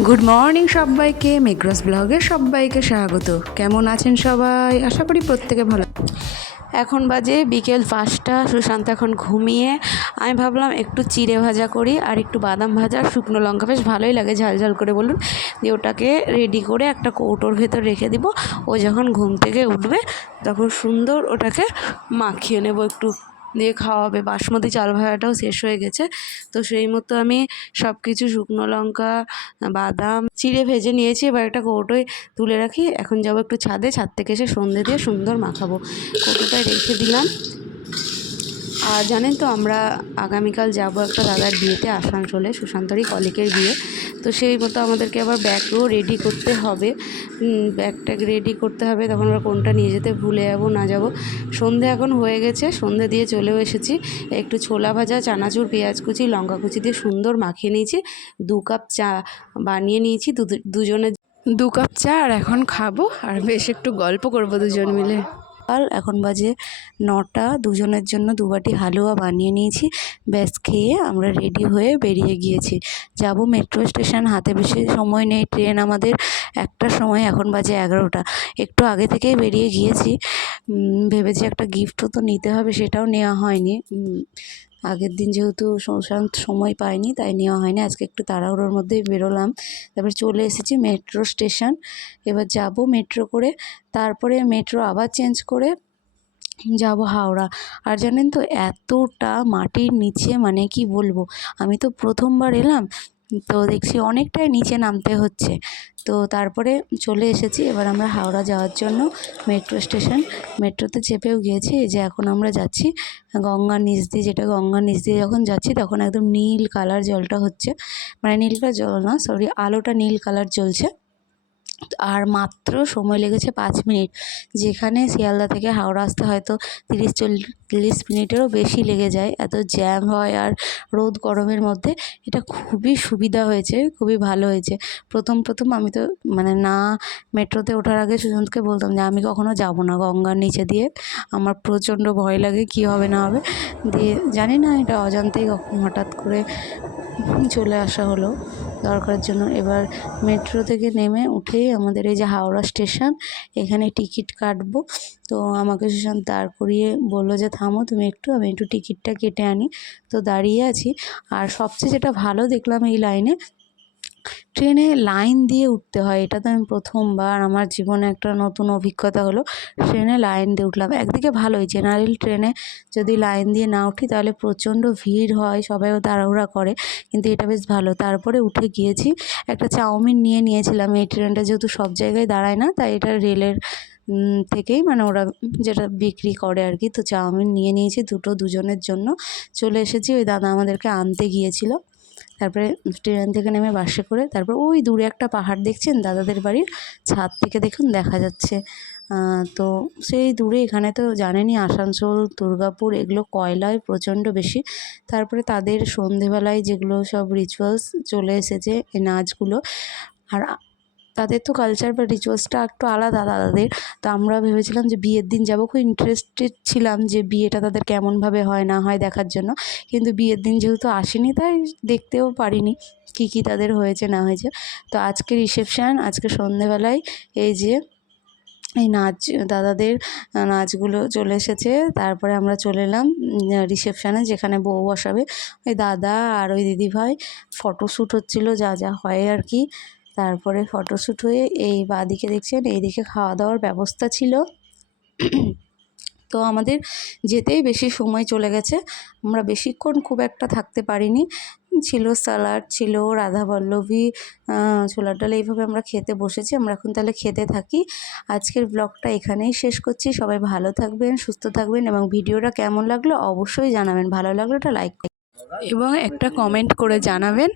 Good morning সবাইকে, মেঘরস ব্লগে সবাইকে স্বাগত। কেমন আছেন সবাই? আশা করি প্রত্যেকে ভালো। এখন বাজে বিকেল 5টা। সুশান্ত এখন ঘুমিয়ে। আমি ভাবলাম একটু চিড়ে ভাজা করি আর একটু বাদাম ভাজা, শুকনো লঙ্কা, বেশ ভালোই লাগে ঝাল ঝাল করে বলুন, দিয়ে ওটাকে রেডি করে একটা কৌটোর ভেতর রেখে দিব। ও যখন ঘুম থেকে উঠবে তখন সুন্দর ওটাকে মাখিয়ে নেব, একটু দিয়ে খাওয়াবে। বাসমতি চাল ভাজাটাও শেষ হয়ে গেছে, তো সেই মতো আমি সব কিছু শুকনো লঙ্কা, বাদাম চিড়ে ভেজে নিয়েছি। এবার একটা কৌটোয় তুলে রাখি। এখন যাবো একটু ছাদে, ছাদ থেকে এসে সন্ধে দিয়ে সুন্দর মাখাবো। কৌটোটায় রেখে দিলাম। আর জানেন তো, আমরা আগামীকাল যাব একটা দাদার বিয়েতে, আসানসোলে, সুশান্তরই কলিকের বিয়ে। তো সেই মতো আমাদেরকে আবার ব্যাগও রেডি করতে হবে। ব্যাগটা রেডি করতে হবে, তখন আবার কোনটা নিয়ে যেতে ভুলে যাবো না যাবো। সন্ধে এখন হয়ে গেছে, সন্ধে দিয়ে চলেও এসেছি। একটু ছোলা ভাজা, চানাচুর, পেঁয়াজ কুচি, লঙ্কা কুচি দিয়ে সুন্দর মাখিয়ে নিয়েছি। 2 কাপ চা বানিয়ে নিয়েছি, দুজনে 2 কাপ চা। আর এখন খাবো আর বেশ একটু গল্প করবো দুজন মিলে। এখন বাজে 9টা। দুজনের জন্য 2 বাটি হালুয়া বানিয়ে নিয়েছি। ব্যাস খেয়ে আমরা রেডি হয়ে বেরিয়ে গিয়েছি, যাব মেট্রো স্টেশন। হাতে বেশি সময় নেই, ট্রেন আমাদের 1টার সময়, এখন বাজে 11টা। একটু আগে থেকেই বেরিয়ে গিয়েছি। ভেবেছি একটা গিফটও তো নিতে হবে, সেটাও নেওয়া হয়নি। আগের দিন যেহেতু সুশান্ত সময় পায়নি, তাই নেওয়া হয়নি। আজকে একটু তাড়াহুড়োর মধ্যেই বেরোলাম। তারপরে চলে এসেছি মেট্রো স্টেশন। এবার যাব মেট্রো করে, তারপরে মেট্রো আবার চেঞ্জ করে যাব হাওড়া। আর জানেন তো, এতটা মাটির নিচে, মানে কি বলবো, আমি তো প্রথমবার এলাম, তো দেখছি অনেকটাই নিচে নামতে হচ্ছে। তো তারপরে চলে এসেছি এবার আমরা হাওড়া যাওয়ার জন্য মেট্রো স্টেশন। মেট্রোতে চেপেও গিয়েছি। এই যে এখন আমরা যাচ্ছি গঙ্গার নিচ দিয়ে, যেটা গঙ্গার নিচ দিয়ে যখন যাচ্ছি তখন একদম নীল কালার জলটা হচ্ছে, মানে নীল কালার জল না, সরি, আলোটা নীল কালার জ্বলছে। আর মাত্র সময় লেগেছে 5 মিনিট, যেখানে শিয়ালদা থেকে হাওড়া আসতে হয়তো 30-40 মিনিটেরও বেশি লেগে যায়, এত জ্যাম হয়। আর রোদ গরমের মধ্যে এটা খুবই সুবিধা হয়েছে, খুবই ভালো হয়েছে। প্রথম আমি তো মানে না, মেট্রোতে ওঠার আগে সুশান্তকে বলতাম যে আমি কখনো যাব না গঙ্গার নিচে দিয়ে, আমার প্রচণ্ড ভয় লাগে কী হবে না হবে। দিয়ে জানি না, এটা অজান্তেই হঠাৎ করে চলে আসা হলো দরকারের জন্য। এবার মেট্রো থেকে নেমে উঠেই আমাদের এই যে হাওড়া স্টেশন, এখানে টিকিট কাটবো। তো আমাকে সুশান্ত দাঁড় করিয়ে বললো যে থামো তুমি একটু, আমি একটু টিকিটটা কেটে আনি। তো দাঁড়িয়ে আছি। আর সবচেয়ে যেটা ভালো দেখলাম, এই লাইনে ট্রেনে লাইন দিয়ে উঠতে হয়, এটা তো আমি প্রথমবার, আমার জীবনে একটা নতুন অভিজ্ঞতা হলো। ট্রেনে লাইন দিয়ে উঠলাম। একদিকে ভালোই, জেনারেল ট্রেনে যদি লাইন দিয়ে না উঠি তাহলে প্রচণ্ড ভিড় হয়, সবাইও তাড়াহুড়া করে, কিন্তু এটা বেশ ভালো। তারপরে উঠে গিয়েছি, একটা চাউমিন নিয়ে নিয়েছিলাম। এই ট্রেনটা যেহেতু সব জায়গায় দাঁড়ায় না, তাই এটা রেলের থেকেই, মানে ওরা যেটা বিক্রি করে আর কি। তো চাউমিন নিয়ে নিয়েছি দুজনের জন্য। চলে এসেছি, ওই দাদা আমাদেরকে আনতে গিয়েছিল। তারপরে ট্রেন থেকে নেমে বাসে করে, তারপর ওই দূরে একটা পাহাড় দেখছেন, দাদাদের বাড়ির ছাদ থেকে দেখুন দেখা যাচ্ছে। তো সেই দূরে, এখানে তো জানেনই আসানসোল, দুর্গাপুর, এগুলো কয়লায় প্রচণ্ড বেশি। তারপরে তাদের সন্ধেবেলায় যেগুলো সব রিচুয়ালস চলে এসেছে, এই নাচগুলো। আর তাদের তো কালচার বা রিচুয়ালসটা একটু আলাদা দাদাদের। তো আমরা ভেবেছিলাম যে বিয়ের দিন যাব, খুব ইন্টারেস্টেড ছিলাম যে বিয়েটা তাদের কেমনভাবে হয় না হয় দেখার জন্য। কিন্তু বিয়ের দিন যেহেতু আসেনি, তাই দেখতেও পারিনি কী তাদের হয়েছে না হয়েছে। তো আজকে রিসেপশান, আজকে সন্ধেবেলায় এই যে এই নাচ, দাদাদের নাচগুলো চলে এসেছে। তারপরে আমরা চলে এলাম রিসেপশানে, যেখানে বউ বসাবে। ওই দাদা আর ওই দিদিভাই ফটোশ্যুট হচ্ছিলো, যা যা হয় আর কি। তারপরে ফটোশ্যুট হয়ে এই বাঁদিকে দেখছেন, এইদিকে খাওয়া দাওয়ার ব্যবস্থা ছিল। তো আমাদের যেতেই বেশি সময় চলে গেছে, আমরা বেশিক্ষণ খুব একটা থাকতে পারিনি। ছিল স্যালাড, ছিল রাধাবল্লভী, ছোলার ডাল, এইভাবে আমরা খেতে বসেছি। আমরা এখন তাহলে খেতে থাকি। আজকের ব্লগটা এখানেই শেষ করছি। সবাই ভালো থাকবেন, সুস্থ থাকবেন, এবং ভিডিওটা কেমন লাগলো অবশ্যই জানাবেন। ভালো লাগলো একটা লাইক এবং একটা কমেন্ট করে জানাবেন।